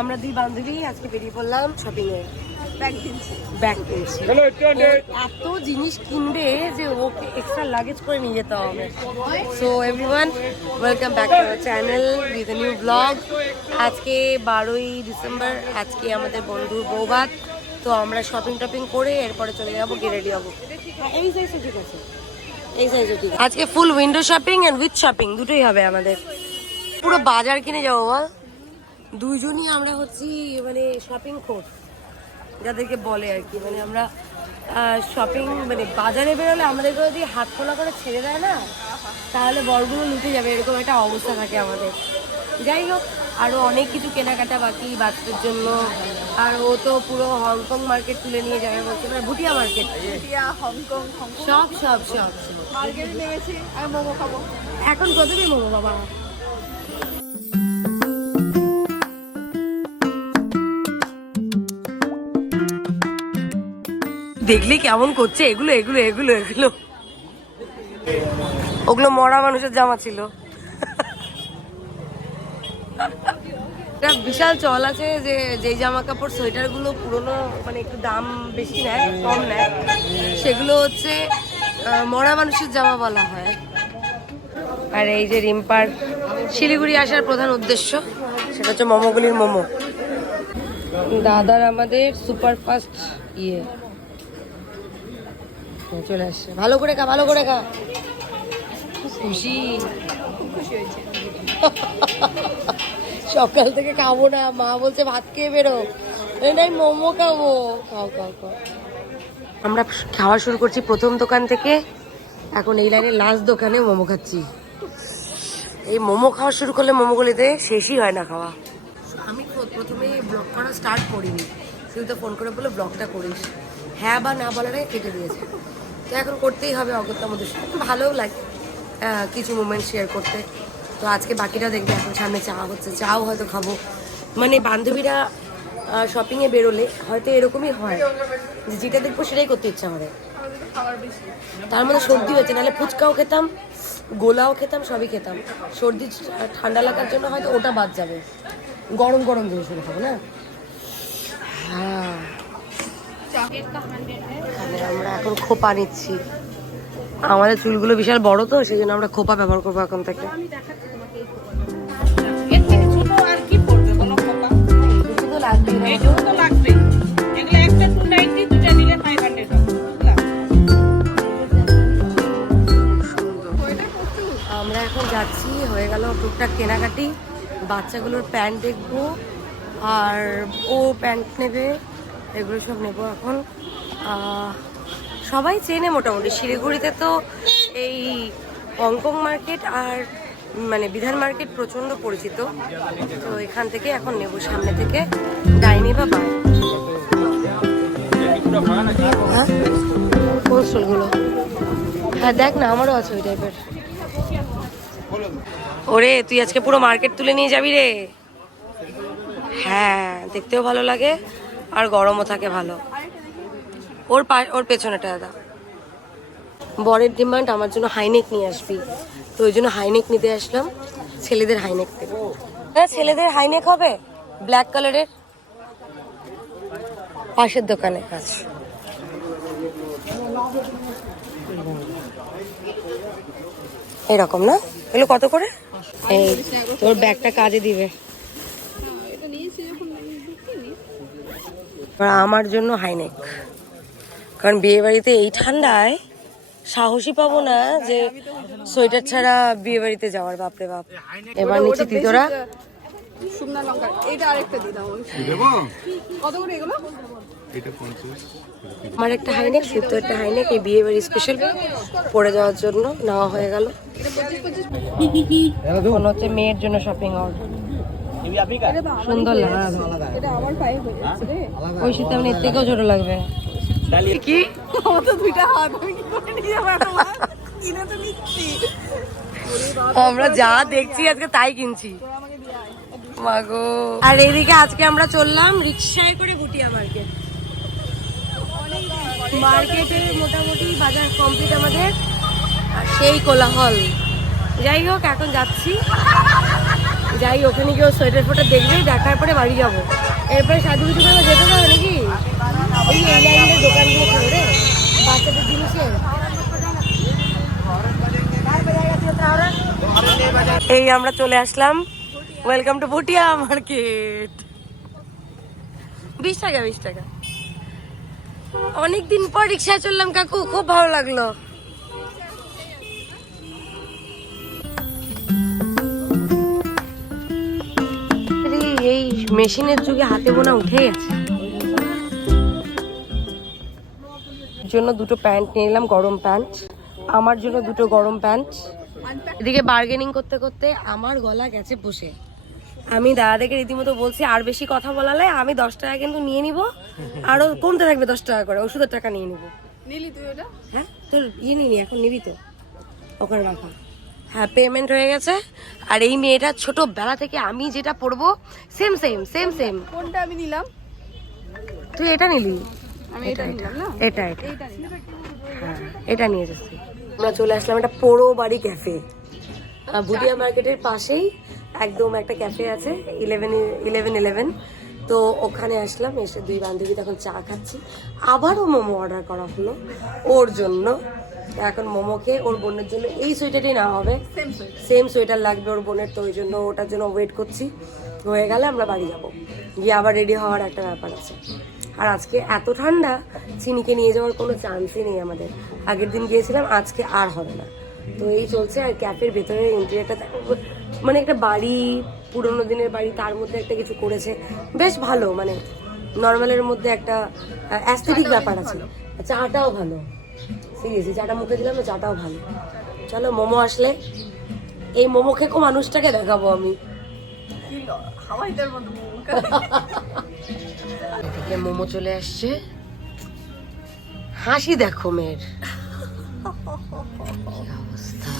আমরা দুই বান্ধবী আজকে বেরিয়ে পড়লাম শপিং এ। ব্যাগ কিনছি। এত জিনিস কিনবে যে ওকে এক্সট্রা লাগেজ করে নিয়ে যেতে হবে। So everyone welcome back to our channel with new blog আজকে বারোই ডিসেম্বর আজকে আমাদের বন্ধুর বৌভাত তো আমরা শপিং টপিং করে এরপরে চলে যাব গিয়ে রেডি হব। হ্যাঁ, এই সাইজে ঠিক আছে। এই সাইজে ঠিক আজকে full window shopping and with shopping দুটোই হবে আমাদের। পুরো বাজার কিনে যাব বল। দুইজনই আমরা হচ্ছি মানে শপিং খোর। যাদেরকে বলে আর কি মানে আমরা শপিং মানে বাজারে বেরোলে আমাদেরকে যদি হাত খোলা করে ছেড়ে দেয় না তাহলে বরগুলো লুটে যাবে এরকম একটা অবস্থা থাকে আমাদের। যাই হোক আরও অনেক কিছু কেনাকাটা বাকি বাচ্চার জন্য। আর ও তো পুরো হংকং মার্কেট তুলে নিয়ে যাবে বলছে মানে ভুটিয়া মার্কেট। হংকং সব সব সব সব। মার্কেট নেমেছি আমি মোমো খাব। এখন কত মোমো বাবা? দেখলি কেমন করছে? এগুলো এগুলো এগুলো এগুলো। ওগুলো মরা মানুষের জামা ছিল। একটা বিশাল চল আছে যে, যেই জামা কাপড় সোয়েটারগুলো পুরোনো মানে একটু দাম বেশি নেয়, কম নেয়, সেগুলো হচ্ছে মরা মানুষের জামা বলা হয়। আর এই যে রিম্পার শিলিগুড়ি আসার প্রধান উদ্দেশ্য, সেটা হচ্ছে মোমোগুলির মোমো। দাদার আমাদের সুপার ফাস্ট ইয়ে। চলে আসছে। ভালো করে খা, ভালো করে খা। খুশি? সকাল থেকে খাব না, মা বলছে ভাত খেয়ে বেরো। নাই, মোমো খাব। খাও খাও খাও। আমরা খাওয়া শুরু করছি প্রথম দোকান থেকে। এখন এই লাইনের লাস্ট দোকানে মোমো খাচ্ছি। এই মোমো খাওয়া শুরু করলে মোমোগুলিতে শেষই হয় না খাওয়া। আমি প্রথমে ব্লগ করা স্টার্ট করিনি। শুধু তো ফোন করে বলে ব্লগটা করিস। হ্যাঁ বা না বলার কেটে দিয়েছে। তো এখন করতেই হবে অগত্যা মধ্যে ভালোও লাগে কিছু মুমেন্ট শেয়ার করতে। তো আজকে বাকিটা দেখবে, এখন সামনে চা হচ্ছে, চাও হয়তো খাব। মানে বান্ধবীরা শপিংয়ে বেরোলে হয়তো এরকমই হয় যে যেটা দেখব সেটাই করতে ইচ্ছা আমাদের তার মধ্যে সর্দি হয়েছে, নাহলে ফুচকাও খেতাম, গোলাও খেতাম, সবই খেতাম। সর্দি ঠান্ডা লাগার জন্য হয়তো ওটা বাদ যাবে। গরম গরম জিনিসগুলো খাব না? হ্যাঁ। আমরা এখন খোপা নিচ্ছি। আমাদের চুলগুলো বিশাল বড় তো সেই জন্য আমরা খোপা ব্যবহার করব এখন থেকে। আমরা এখন যাচ্ছি হয়ে গেল টুকটাক কেনাকাটি। বাচ্চাগুলোর প্যান্ট দেখব আর ও প্যান্ট নেবে। এগুলো সব নেব এখন। সবাই চেনে মোটামুটি। শিলিগুড়িতে তো এই হংকং মার্কেট আর মানে বিধান মার্কেট প্রচণ্ড পরিচিত। তো এখান থেকে এখন নেব, সামনে থেকে ডাইনি বা বাই। হ্যাঁ? হ্যাঁ দেখ না, আমারও আছে ওই টাইপের ওরে, তুই আজকে পুরো মার্কেট তুলে নিয়ে যাবি রে। হ্যাঁ দেখতেও ভালো লাগে। আর গরমও থাকে ভালো। ওর পা, ওর পেছনেটা দাদা। বরের ডিমান্ড আমার জন্য হাইনেক নিয়ে আসবি। তো ওই জন্য হাইনেক নিতে আসলাম। ছেলেদের হাইনেক থেকে হ্যাঁ ছেলেদের হাইনেক হবে? ব্ল্যাক কালারের পাশের দোকানে। আচ্ছা এরকম না? এগুলো কত করে? এই, তোর ব্যাগটা কাজে দিবে। আমার জন্য হাইনেক। কারণ বিয়ে বাড়িতে এই ঠান্ডায় সাহসী পাবো না যে সোয়েটার ছাড়া বিয়ে বাড়িতে যাওয়ার বাপরে বাপ। এবার নিচে তিতরা শুকনা লঙ্কা। এটা আরেকটা দিয়ে দাও কত করে এগুলো? আমার একটা হাইনেক সুতো একটা হাইনেক এই বিয়ে বাড়ি স্পেশাল পরে যাওয়ার জন্য নেওয়া হয়ে গেল। এখন হচ্ছে মেয়ের জন্য শপিং অর্ডার সুন্দর লাগে। এটা আমার পায়ে হয়ে ওই শীতে আমি এর থেকেও ছোট লাগবে। কি? দুইটা হাত আমি কি করে নিয়ে কিনে তো নিচ্ছি। আমরা যা দেখছি আজকে তাই কিনছি। তোরা আমাকে মাগো আর এদিকে আজকে আমরা চললাম রিক্সায় করে গুটিয়া মার্কেট। মার্কেটে মোটামুটি বাজার কমপ্লিট আমাদের। আর সেই কোলাহল। যাই হোক এখন যাচ্ছি। যাই ওখানে গিয়ে সোয়েটার ফোটার দেখবেই, দেখার পরে বাড়ি যাব। এরপরে সাধু কিছু করে যেতে হবে নাকি? এই এই লাইনের দোকানগুলো ছিল বাচ্চাদের জিনিসের এই আমরা চলে আসলাম। ওয়েলকাম টু ভুটিয়া মার্কেট বিশ টাকা বিশ টাকা। অনেকদিন পর রিক্সায় চললাম, কাকু। খুব ভালো লাগল। এই মেশিনের যুগে হাতে বোনা উঠে গেছে। জন্য দুটো প্যান্ট নিয়ে নিলাম গরম প্যান্ট। আমার জন্য দুটো গরম প্যান্ট। এদিকে বার্গেনিং করতে করতে আমার গলা গেছে বসে। আমি দাদাদেরকে রীতিমতো বলছি আর বেশি কথা বলালে আমি দশ টাকা কিন্তু নিয়ে নিব। আরও কমতে থাকবে দশ টাকা করে ওষুধের টাকা নিয়ে নিব। নিলি তুই ওটা? হ্যাঁ তোর ইয়ে নিনি এখন নিবি তো। ওখানে রাখা। হ্যাঁ পেমেন্ট হয়ে গেছে। আর এই মেয়েটা ছোটবেলা থেকে আমি যেটা পড়ব সেম সেম সেম সেম কোনটা আমি নিলাম? তুই এটা নিলি? এটা এটা হ্যাঁ এটা নিয়ে যাচ্ছি। আমরা চলে আসলাম একটা পোড়ো বাড়ি ক্যাফে ভুটিয়া মার্কেটের পাশেই একদম একটা ক্যাফে আছে ইলেভেন ইলেভেন ইলেভেন তো ওখানে আসলাম এসে দুই বান্ধবী তখন চা খাচ্ছি। আবারও মোমো অর্ডার করা হলো ওর জন্য। এখন মোমো খেয়ে ওর বোনের জন্য এই সোয়েটারটাই নেওয়া হবে। সেম সোয়েটার সেম সোয়েটার লাগবে ওর বোনের তো ওই জন্য ওটার জন্য ওয়েট করছি। হয়ে গেলে আমরা বাড়ি যাব। গিয়ে আবার রেডি হওয়ার একটা ব্যাপার আছে। আর আজকে এত ঠান্ডা চিনিকে নিয়ে যাওয়ার কোনো চান্সই নেই আমাদের। আগের দিন গিয়েছিলাম আজকে আর হবে না। তো এই চলছে আর ক্যাফের ভেতরে ইন্টেরিয়ারটা মানে একটা বাড়ি পুরোনো দিনের বাড়ি তার মধ্যে একটা কিছু করেছে। বেশ ভালো মানে নর্মালের মধ্যে একটা অ্যাস্থেটিক ব্যাপার আছে। চাটাও ভালো। সিরিয়াসলি চাটা মুখে দিলাম না চাটাও ভালো। চলো মোমো আসলে। এই মোমো খেকো মানুষটাকে দেখাবো আমি। মোমো চলে আসছে। হাসি দেখো মেয়ের। অবস্থা?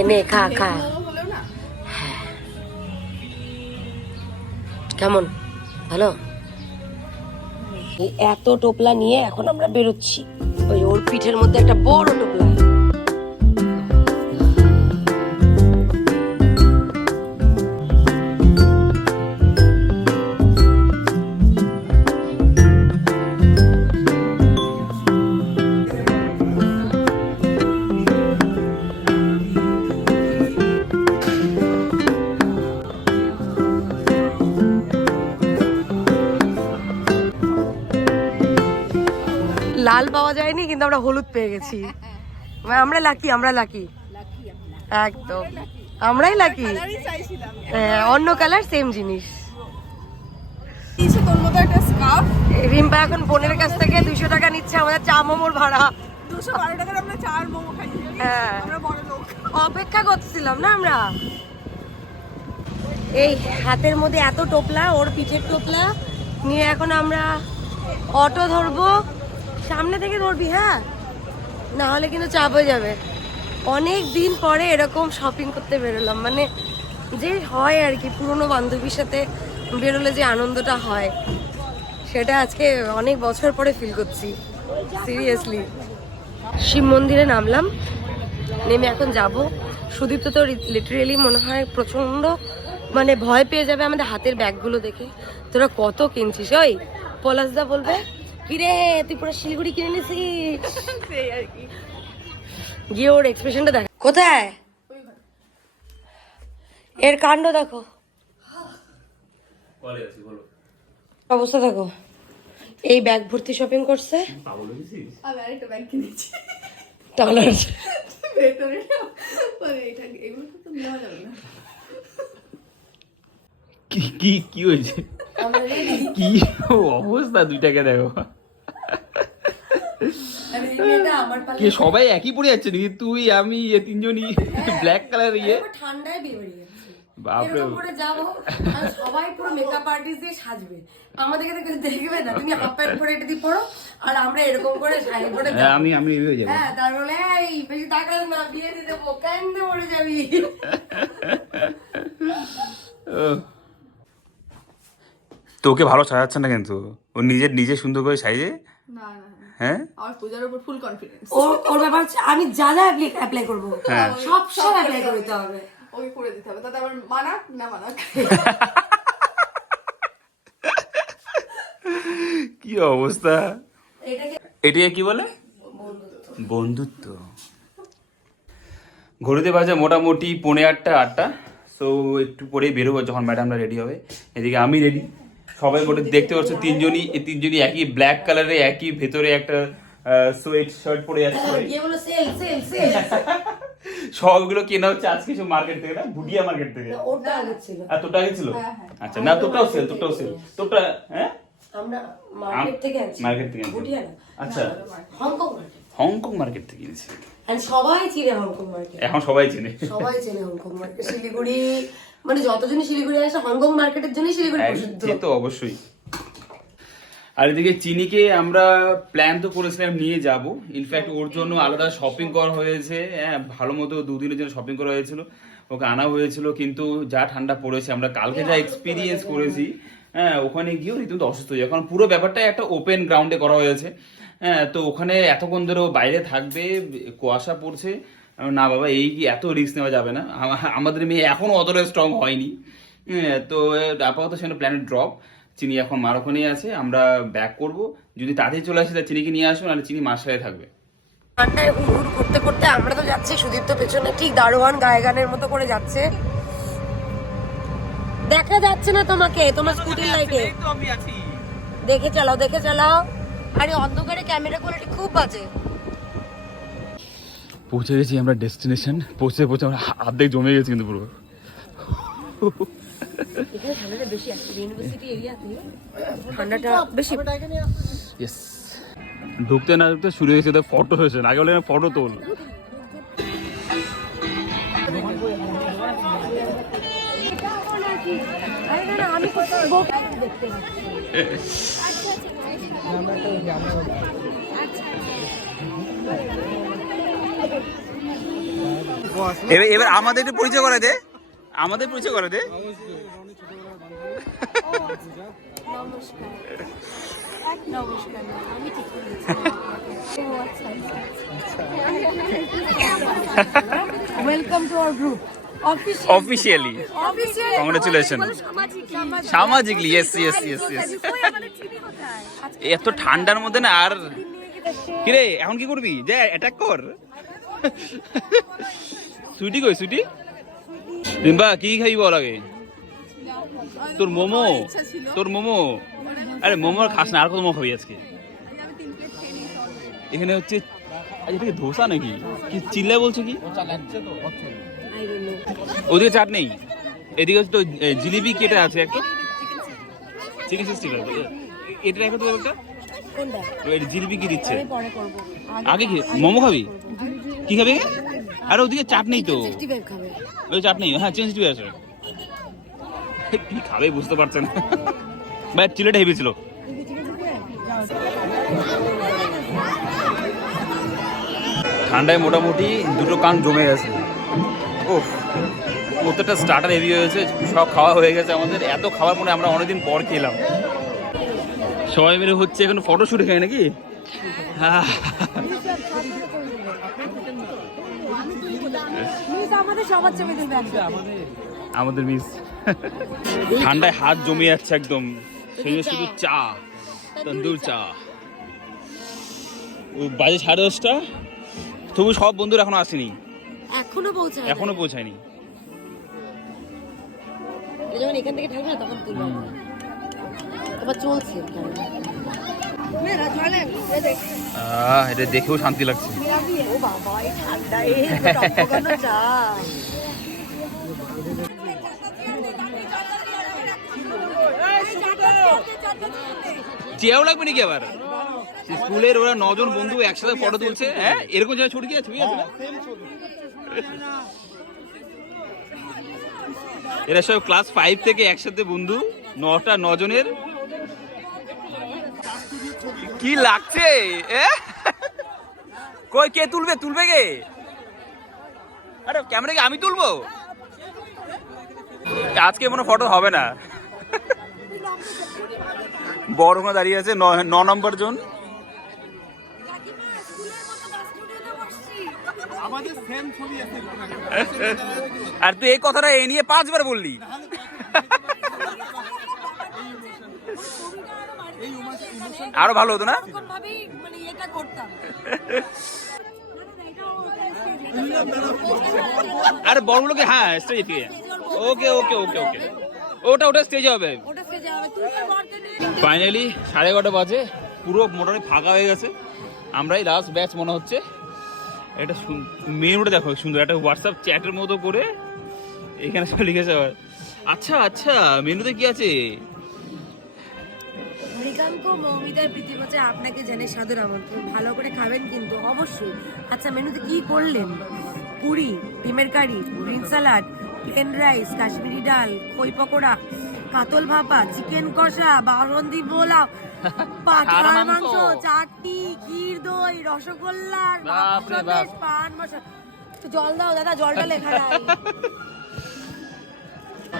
এনে খা খা। না? কেমন? ভালো? এত টোপলা নিয়ে এখন আমরা বেরোচ্ছি। ওই পিঠের মধ্যে একটা বড় টোপলা আমরা হলুদ পেয়ে গেছি। আমরা লাকি আমরা লাকি একদম। আমরাই লাকি হ্যাঁ, অন্য কালার সেম জিনিস। রিম্পা এখন বোনের কাছ থেকে দুইশো টাকা নিচ্ছে আমাদের চা মোমোর ভাড়া। দুশো? হ্যাঁ। অপেক্ষা করছিলাম না আমরা? এই হাতের মধ্যে এত টোপলা ওর পিঠের টোপলা। নিয়ে এখন আমরা অটো ধরবো। সামনে থেকে ধরবি হ্যাঁ? না হলে কিন্তু চাপ হয়ে যাবে। অনেক দিন পরে এরকম শপিং করতে বেরোলাম। মানে যে হয় আর কি, পুরনো বান্ধবীর সাথে বেরোলে যে আনন্দটা হয়, সেটা আজকে অনেক বছর পরে ফিল করছি। সিরিয়াসলি শিব মন্দিরে নামলাম, নেমে এখন যাব। সুদীপ্ত তো লিটারেলি মনে হয় প্রচণ্ড মানে ভয় পেয়ে যাবে আমাদের হাতের ব্যাগগুলো দেখে। তোরা কত কিনছিস, ওই? পলাশদা বলবে? কিরে তুই পুরো শিলিগুড়ি কিনে নিছিস সেই আর কি। গিয়ে ওর এক্সপ্রেশনটা দেখ। কোথায়? এর কাণ্ড দেখো। অবস্থা দেখো। এই ব্যাগ ভর্তি শপিং করছে। আমি ব্যাগ কিনেছি। টালার ভেতরে না, এটা এগুলো তো নেওয়া যাবে না। কি কি কি হয়েছে? কি অবস্থা দুইটাকে দেখো। কে সবাই একই পড়ে যাচ্ছে নাকি? তুই আমি এ তিনজনই? ব্ল্যাক কালার ইয়ে? ঠান্ডায় যাচ্ছি। বাপরে। করে যাব সবাই পুরো মেকআপ আর্টিস্ট দিয়ে সাজবে। আমাদেরকে তো দেখবে না। তুমি হাফ প্যান্ট পরে এটা দিয়ে পড়ো আর আমরা এরকম করে শাড়ি পরে হ্যাঁ। আমি আমি যাব। হ্যাঁ তারপরে এই বেশি তাকালে না বিয়ে দেবো কেন্দে মরে যাবি? তোকে ভালো সাজাচ্ছে না কিন্তু? ও নিজের নিজে সুন্দর করে সাইজে। হ্যাঁ? আমার পূজার উপর ফুল কনফিডেন্স ওর ওর ব্যাপার হচ্ছে আমি যা যা অ্যাপ্লাই করব হ্যাঁ। সব সব অ্যাপ্লাই করতে হবে। ওকে করে দিতে হবে। তাতে আবার মানাক না মানাক? কি অবস্থা? এটাকে কি বলে? বন্ধুত্ব। ঘড়িতে বাজে মোটামুটি পৌনে আটটা আটটা। সো একটু পরেই বেরোবো যখন ম্যাডামরা রেডি হবে। এদিকে আমি রেডি সবাই মোটে দেখতে পাচ্ছ তিনজনই এই তিনজনই একই ব্ল্যাক কালারে একই ভেতরে একটা সোয়েট শার্ট পরে আছে গিয়ে বলো সেল সেল সেল সবগুলো কেনা হচ্ছে? আজকে সব মার্কেট থেকে না? ভুটিয়া মার্কেট থেকে। ওটা আগে ছিল। আর তোরটা আগে ছিল? আচ্ছা না তোটাও সেল তোটাও সেল তোরটা হ্যাঁ? আমরা মার্কেট থেকে আনছি মার্কেট থেকে আচ্ছা। হংকং মার্কেট হংকং মার্কেট থেকে কিনেছি সবাই চিনে হংকং মার্কেট। এখন সবাই চেনে। সবাই চেনে হংকং মার্কেট। শিলিগুড়ি মানে শিলিগুড়ি আসে হংকং মার্কেটের জন্যই শিলিগুড়ি প্রসিদ্ধ। তো অবশ্যই। আর এদিকে চিনিকে আমরা প্ল্যান তো করেছিলাম নিয়ে যাব। ইনফ্যাক্ট ওর জন্য আলাদা শপিং করা হয়েছে। হ্যাঁ ভালো মতো দুদিনের জন্য শপিং করা হয়েছিল। ওকে আনা হয়েছিল কিন্তু যা ঠান্ডা পড়েছে আমরা কালকে যা এক্সপিরিয়েন্স করেছি হ্যাঁ ওখানে গিয়েও রীতিমতো অসুস্থ হয়ে যায়। এখন পুরো ব্যাপারটা একটা ওপেন গ্রাউন্ডে করা হয়েছে। হ্যাঁ তো ওখানে এতক্ষণ ধরে ও বাইরে থাকবে কুয়াশা পড়ছে। না বাবা এই কি এত রিস্ক নেওয়া যাবে না? আমাদের মেয়ে এখনও অতটা স্ট্রং হয়নি। হ্যাঁ, তো আপাতত সেখানে প্ল্যানেট ড্রপ চিনি এখন মার ওখানেই আছে আমরা ব্যাক করব। যদি তাড়াতাড়ি চলে আসে তাহলে চিনিকে নিয়ে আসব নাহলে চিনি মার সাথে থাকবে। ঠান্ডায় হুড় করতে করতে আমরা তো যাচ্ছি সুদীপ্ত পেছনে ঠিক দারোয়ান গায়ে গানের মতো করে যাচ্ছে। দেখা যাচ্ছে না তোমাকে তোমার স্কুটির লাইটে দেখে চালাও দেখে চালাও। আরে অন্ধকারে ক্যামেরা কোয়ালিটি খুব বাজে। পৌঁছে গেছি আমরা ডেস্টিনেশন পৌঁছে পৌঁছে আমরা অর্ধেক জমে গেছি কিন্তু পুরো। এখানে ঠান্ডাটা বেশি আছে ইউনিভার্সিটি এরিয়াতে ঠান্ডাটা বেশি। ইয়েস ঢুকতে না ঢুকতে শুরু হয়েছে তো ফটো হয়েছে আগে বলে ফটো তোল। আমি দেখতে এবার এবার আমাদের একটু পরিচয় করে দে। আমাদের পরিচয় করে দে। Welcome to our group officially congratulation সামাজিকলি yes yes yes yes এত ঠান্ডার মধ্যে না আর কিরে এখন কি করবি? যে অ্যাটাক কর। সুইটি কই সুইটি? ডিম্বা কি খাই বল আগে? তোর মোমো তোর মোমো। আরে মোমো খাস না আর কত মোমো খাবি আজকে? এখানে হচ্ছে আজ এটা কি ধোসা নাকি? কি চিল্লা বলছে কি? ওদিকে চাট নেই? এদিকে তো জিলিপি কেটে আছে একটা। চিকেন সিক্সটি ফাইভ এটা দেবো একটা জিলিপি কি দিচ্ছে? আগে কি? মোমো খাবি? কি খাবি? আরে ওদিকে চাট নেই তো। 65 ওই চাট নেই। হ্যাঁ চিকেন সিক্সটি আছে। কি খাবে বুঝতে পারছে না। ভাই চিলেটা হেভি ছিল। ঠান্ডায় মোটামুটি দুটো কান জমে গেছে। ও প্রত্যেকটা স্টার্টার হেভি হয়েছে সব খাওয়া হয়ে গেছে আমাদের। এত খাওয়ার পরে আমরা অনেকদিন পর খেলাম। সবাই মিলে হচ্ছে এখন ফটো শুট খাই নাকি? হ্যাঁ। আমাদের মিস ঠান্ডায় হাত জমে যাচ্ছে একদম। সেই শুধু চা, তন্দুর চা। বাজে সাড়ে দশটা। তবু সব বন্ধুরা এখনও আসেনি। এখনও পৌঁছায় এখনও পৌঁছায়নি। যখন এখান থেকে ঢাকবে না তখন তুলবো। আবার চলছে আহ, এটা দেখেও শান্তি লাগছে। ও বাবা এই ঠান্ডায় লাগবে নাকি আবার? স্কুলের ওরা নজন বন্ধু একসাথে ফটো তুলছে হ্যাঁ? এরকম জায়গায় ছুটি ছবি আছে এরা সব ক্লাস ফাইভ থেকে একসাথে বন্ধু, নটা নজনের। কি লাগছে? কই, কে তুলবে? তুলবে কে? আরে ক্যামেরা কি আমি তুলবো? আজকে কোনো ফটো হবে না। বড় দাঁড়িয়ে আছে, ন নম্বর জন। আর তুই এই কথাটা এ নিয়ে পাঁচবার বললি। আরও ভালো হতো না? বড় মানে এটা করতাম। আরে বড়গুলোকে হ্যাঁ স্টেজ থেকে ওকে ওকে ওকে ওকে। ওটা ওটা স্টেজ হবে। ফাইনালি সাড়ে এগারোটা বাজে। পুরো মোটামুটি ফাঁকা হয়ে গেছে। আমরাই লাস্ট ব্যাচ মনে হচ্ছে। এটা মেনুটা দেখো, সুন্দর। একটা হোয়াটসঅ্যাপ চ্যাটের মতো করে এখানে সব লিখেছে আবার। আচ্ছা আচ্ছা মেনুতে কি আছে? মৃগাঙ্ক মৌমিতার প্রীতি আপনাকে জানে সাদর আমন্ত্রণ। ভালো করে খাবেন কিন্তু অবশ্যই। আচ্ছা মেনুতে কি করলেন? পুরি, ডিমের curry, green salad plain rice Kashmiri ডাল, খই পকোড়া, কাতল ভাপা, চিকেন কষা বারন্দি পোলাও পাঠার মাংস। চাটনি ক্ষীর দই রসগোল্লা। সন্দেশ, পান মশলা জল দাও দাদা জলটা লেখা নাই।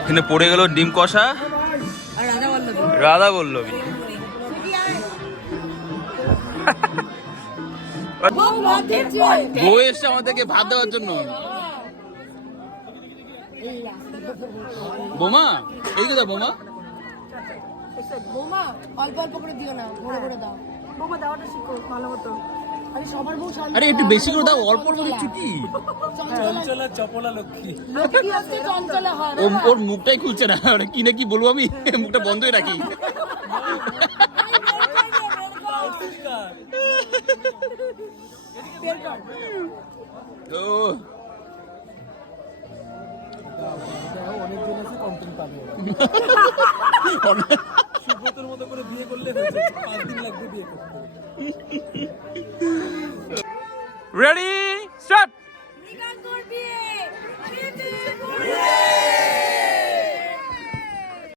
এখানে পড়ে গেল ডিম কষা। রাধা বল্লবী দিচ্ছে। বউ এসছে আমাদেরকে ভাত দেওয়ার জন্য। বোমা এই কথা বোমা? বৌমা অল্প অল্প করে দিও না ভরে ভরে দাও। বৌমা দাওয়াটা শিখো ভালো মতো। আরে সবার বউ শান্ত আরে একটু বেশি করে দাও অল্প অল্প দিচ্ছি কি? চঞ্চলা চপলা লক্ষ্মী। লক্ষ্মী আসতে চঞ্চলা হয় ওর মুখটাই খুলছে না ওরে কি না কি বলব আমি? মুখটা বন্ধই রাখি। ও। তোর মতো করে বিয়ে করলে পাঁচ দিন লাগবে বিয়ে করতে। রেডি স্টার্ট বিয়ে।